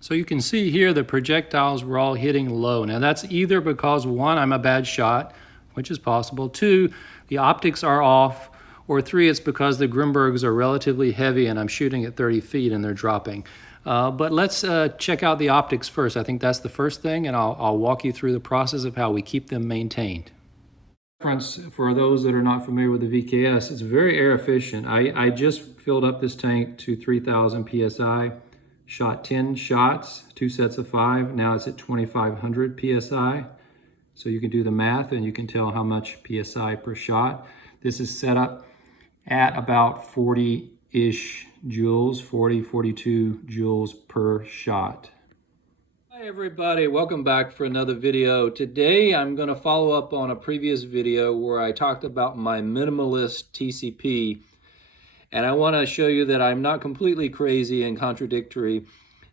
So you can see here the projectiles were all hitting low. Now that's either because one, I'm a bad shot, which is possible. Two, the optics are off. Or three, it's because the Grimburgs are relatively heavy and I'm shooting at 30 feet and they're dropping. But let's check out the optics first. I think that's the first thing, and I'll walk you through the process of how we keep them maintained. For those that are not familiar with the VKS, it's very air efficient. I just filled up this tank to 3,000 PSI, shot 10 shots, 2 sets of 5. Now it's at 2,500 PSI. So you can do the math and you can tell how much PSI per shot. This is set up at about 40-ish joules, 40, 42 joules per shot. Hi everybody, welcome back for another video. Today I'm going to follow up on a previous video where I talked about my minimalist TCP, and I want to show you that I'm not completely crazy and contradictory,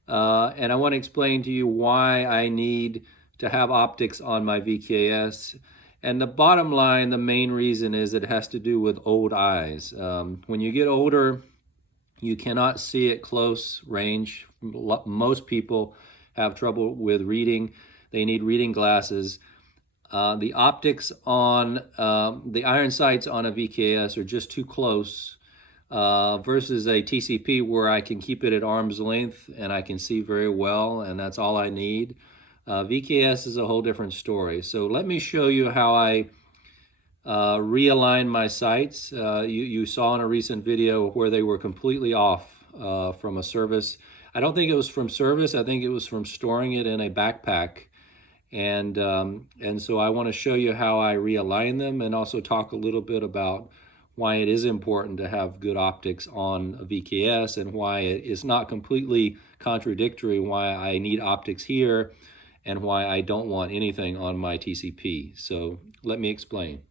and I want to explain to you why I need to have optics on my VKS. And the bottom line, the main reason is it has to do with old eyes. When you get older, you cannot see at close range. Most people have trouble with reading. They need reading glasses. The optics on the iron sights on a VKS are just too close versus a TCP where I can keep it at arm's length and I can see very well, and that's all I need. VKS is a whole different story. So let me show you how I realign my sights. You saw in a recent video where they were completely off from a service. I don't think it was from service. I think it was from storing it in a backpack. And so I want to show you how I realign them and also talk a little bit about why it is important to have good optics on a VKS and why it is not completely contradictory, why I need optics here and why I don't want anything on my TCP. So let me explain.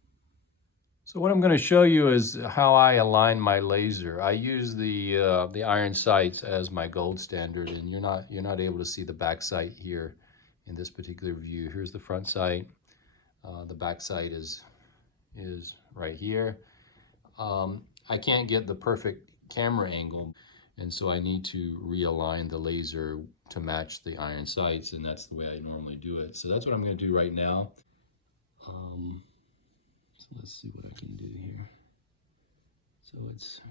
So what I'm going to show you is how I align my laser. I use the iron sights as my gold standard, and you're not able to see the back sight here in this particular view. Here's the front sight. The back sight is right here. I can't get the perfect camera angle, and so I need to realign the laser to match the iron sights, and that's the way I normally do it. So that's what I'm going to do right now. So let's see what I can do here. So it's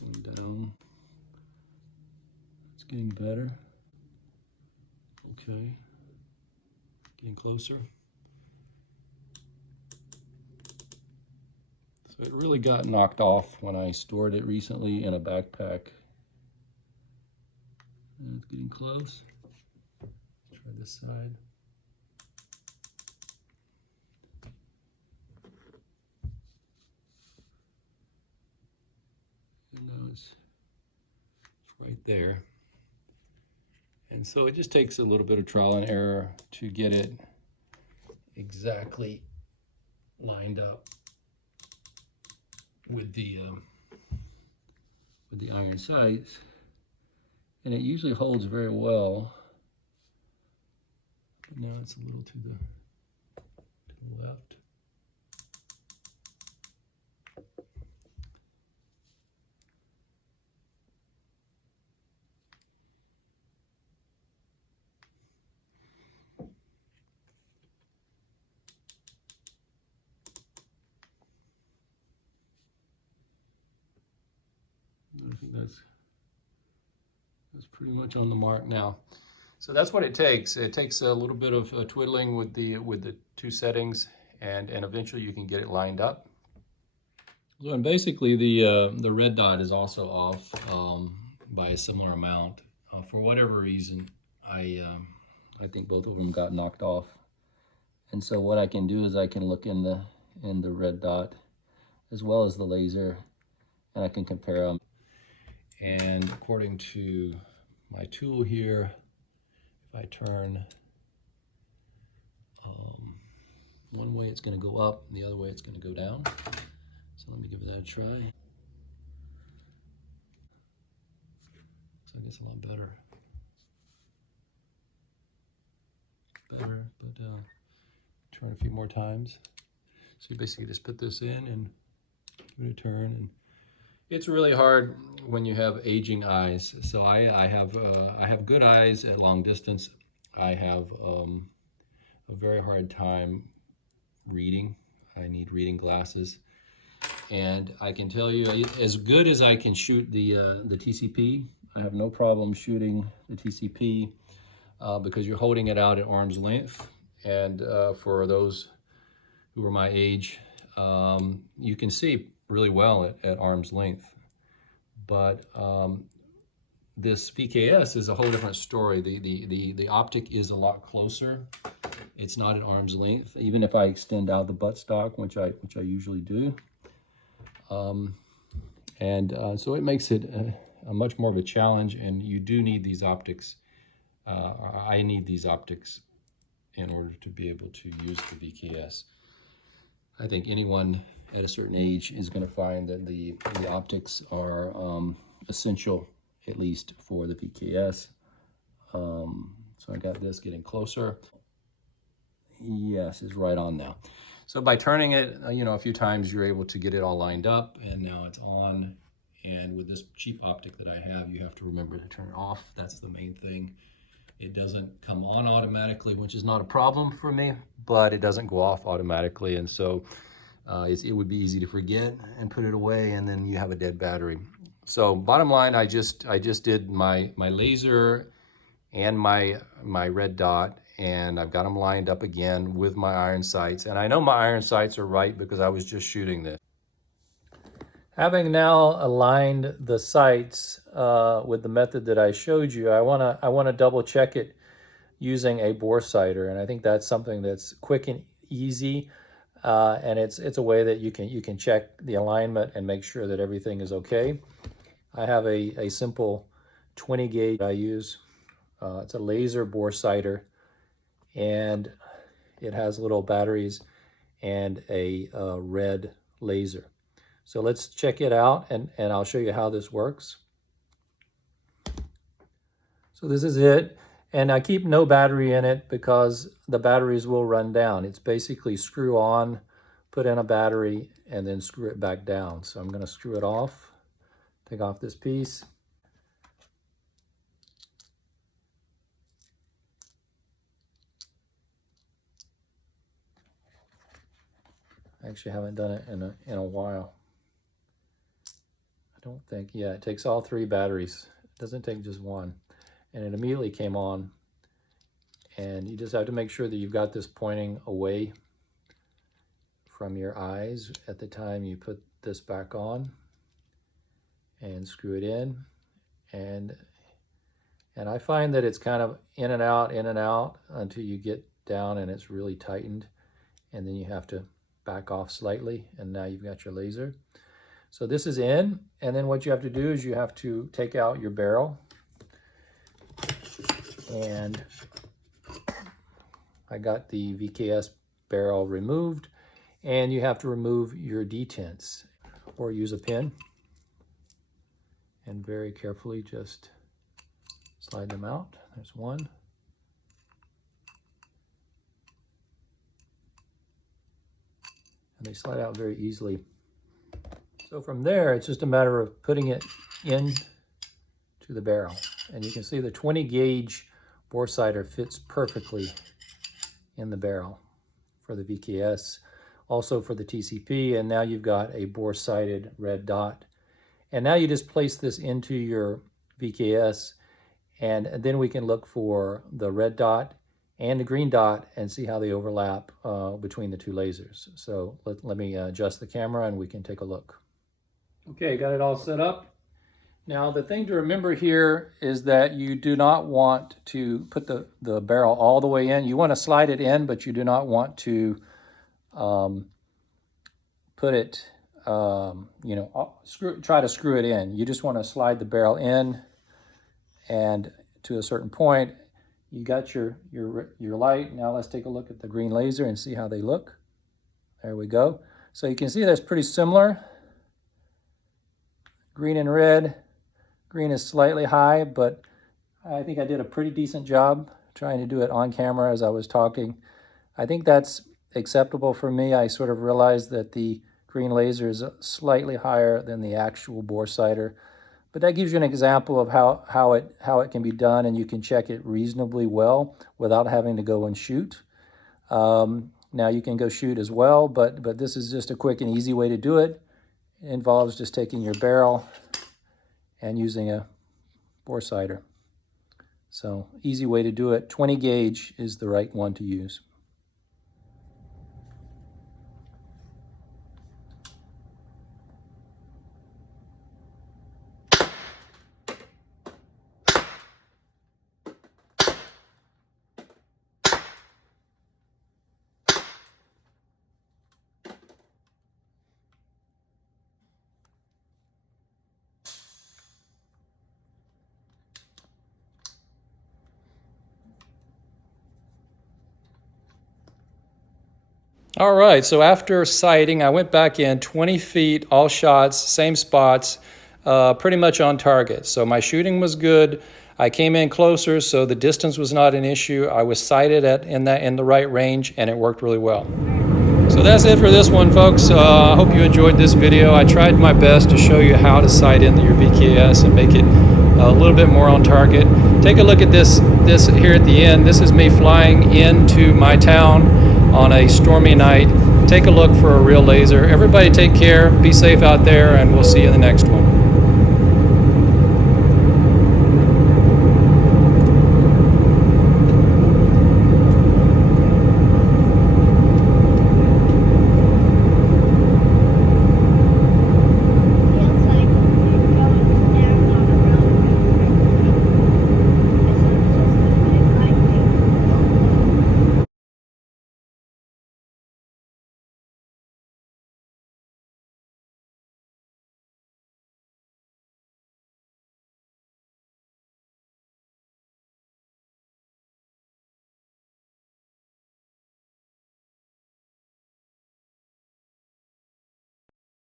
going down. It's getting better. Okay. Getting closer. So it really got knocked off when I stored it recently in a backpack. And it's getting close. Try this side. And now it's right there. And so it just takes a little bit of trial and error to get it exactly lined up with the iron sights, and it usually holds very well. But now it's a little to the left. I think that's pretty much on the mark now. So that's what it takes. It takes a little bit of twiddling with the two settings, and eventually you can get it lined up. So, and basically the red dot is also off by a similar amount. For whatever reason, I think both of them got knocked off. And so what I can do is I can look in the red dot as well as the laser, and I can compare them. And according to my tool here, if I turn One way it's going to go up, and the other way it's going to go down. So let me give that a try. So I guess a lot better. Better, but turn a few more times. So you basically just put this in and give it a turn. And it's really hard when you have aging eyes. So I have good eyes at long distance. I have a very hard time reading. I need reading glasses. And I can tell you, as good as I can shoot the TCP, I have no problem shooting the TCP because you're holding it out at arm's length. And for those who are my age, you can see really well at arm's length. But this VKS is a whole different story. The optic is a lot closer. It's not at arm's length, even if I extend out the buttstock, which I usually do. So it makes it a much more of a challenge, and you do need these optics. I need these optics in order to be able to use the VKS. I think anyone at a certain age is going to find that the optics are essential, at least for the VKS. So I got this getting closer. Yes, it's right on now. So by turning it, a few times, you're able to get it all lined up, and now it's on. And with this cheap optic that I have, you have to remember to turn it off. That's the main thing. It doesn't come on automatically, which is not a problem for me, but it doesn't go off automatically. And so it would be easy to forget and put it away, and then you have a dead battery. So bottom line, I just did my laser and my red dot, and I've got them lined up again with my iron sights. And I know my iron sights are right because I was just shooting this. Having now aligned the sights with the method that I showed you, I wanna double check it using a bore sighter, and I think that's something that's quick and easy, and it's a way that you can check the alignment and make sure that everything is okay. I have a simple 20 gauge I use. It's a laser bore sighter, and it has little batteries and a red laser. So let's check it out, and I'll show you how this works. So this is it, and I keep no battery in it because the batteries will run down. It's basically screw on, put in a battery, and then screw it back down. So I'm going to screw it off, take off this piece. I actually haven't done it in a while. I don't think, yeah, it takes all 3 batteries. It doesn't take just one. And it immediately came on. And you just have to make sure that you've got this pointing away from your eyes at the time you put this back on, and screw it in. And I find that it's kind of in and out until you get down and it's really tightened. And then you have to back off slightly, and now you've got your laser. So this is in, and then what you have to do is you have to take out your barrel. And I got the VKS barrel removed, and you have to remove your detents or use a pin and very carefully just slide them out. There's one. And they slide out very easily. So from there, it's just a matter of putting it in to the barrel. And you can see the 20 gauge bore sighter fits perfectly in the barrel for the VKS, also for the TCP, and now you've got a bore sighted red dot. And now you just place this into your VKS, and then we can look for the red dot and the green dot and see how they overlap between the 2 lasers. So let me adjust the camera and we can take a look. Okay, got it all set up. Now the thing to remember here is that you do not want to put the barrel all the way in. You want to slide it in, but you do not want to put it, try to screw it in. You just want to slide the barrel in, and to a certain point, you got your light. Now let's take a look at the green laser and see how they look. There we go. So you can see that's pretty similar. Green and red. Green is slightly high, but I think I did a pretty decent job trying to do it on camera as I was talking. I think that's acceptable for me. I sort of realized that the green laser is slightly higher than the actual bore sighter. But that gives you an example of how it can be done, and you can check it reasonably well without having to go and shoot. Now you can go shoot as well, but this is just a quick and easy way to do it. It involves just taking your barrel and using a bore sighter. So easy way to do it. 20 gauge is the right one to use. All right, so after sighting, I went back in 20 feet, all shots, same spots, pretty much on target. So my shooting was good. I came in closer, so the distance was not an issue. I was sighted in the right range, and it worked really well. So that's it for this one, folks. I hope you enjoyed this video. I tried my best to show you how to sight in your VKS and make it a little bit more on target. Take a look at this here at the end. This is me flying into my town on a stormy night. Take a look for a real laser. Everybody take care, be safe out there, and we'll see you in the next one.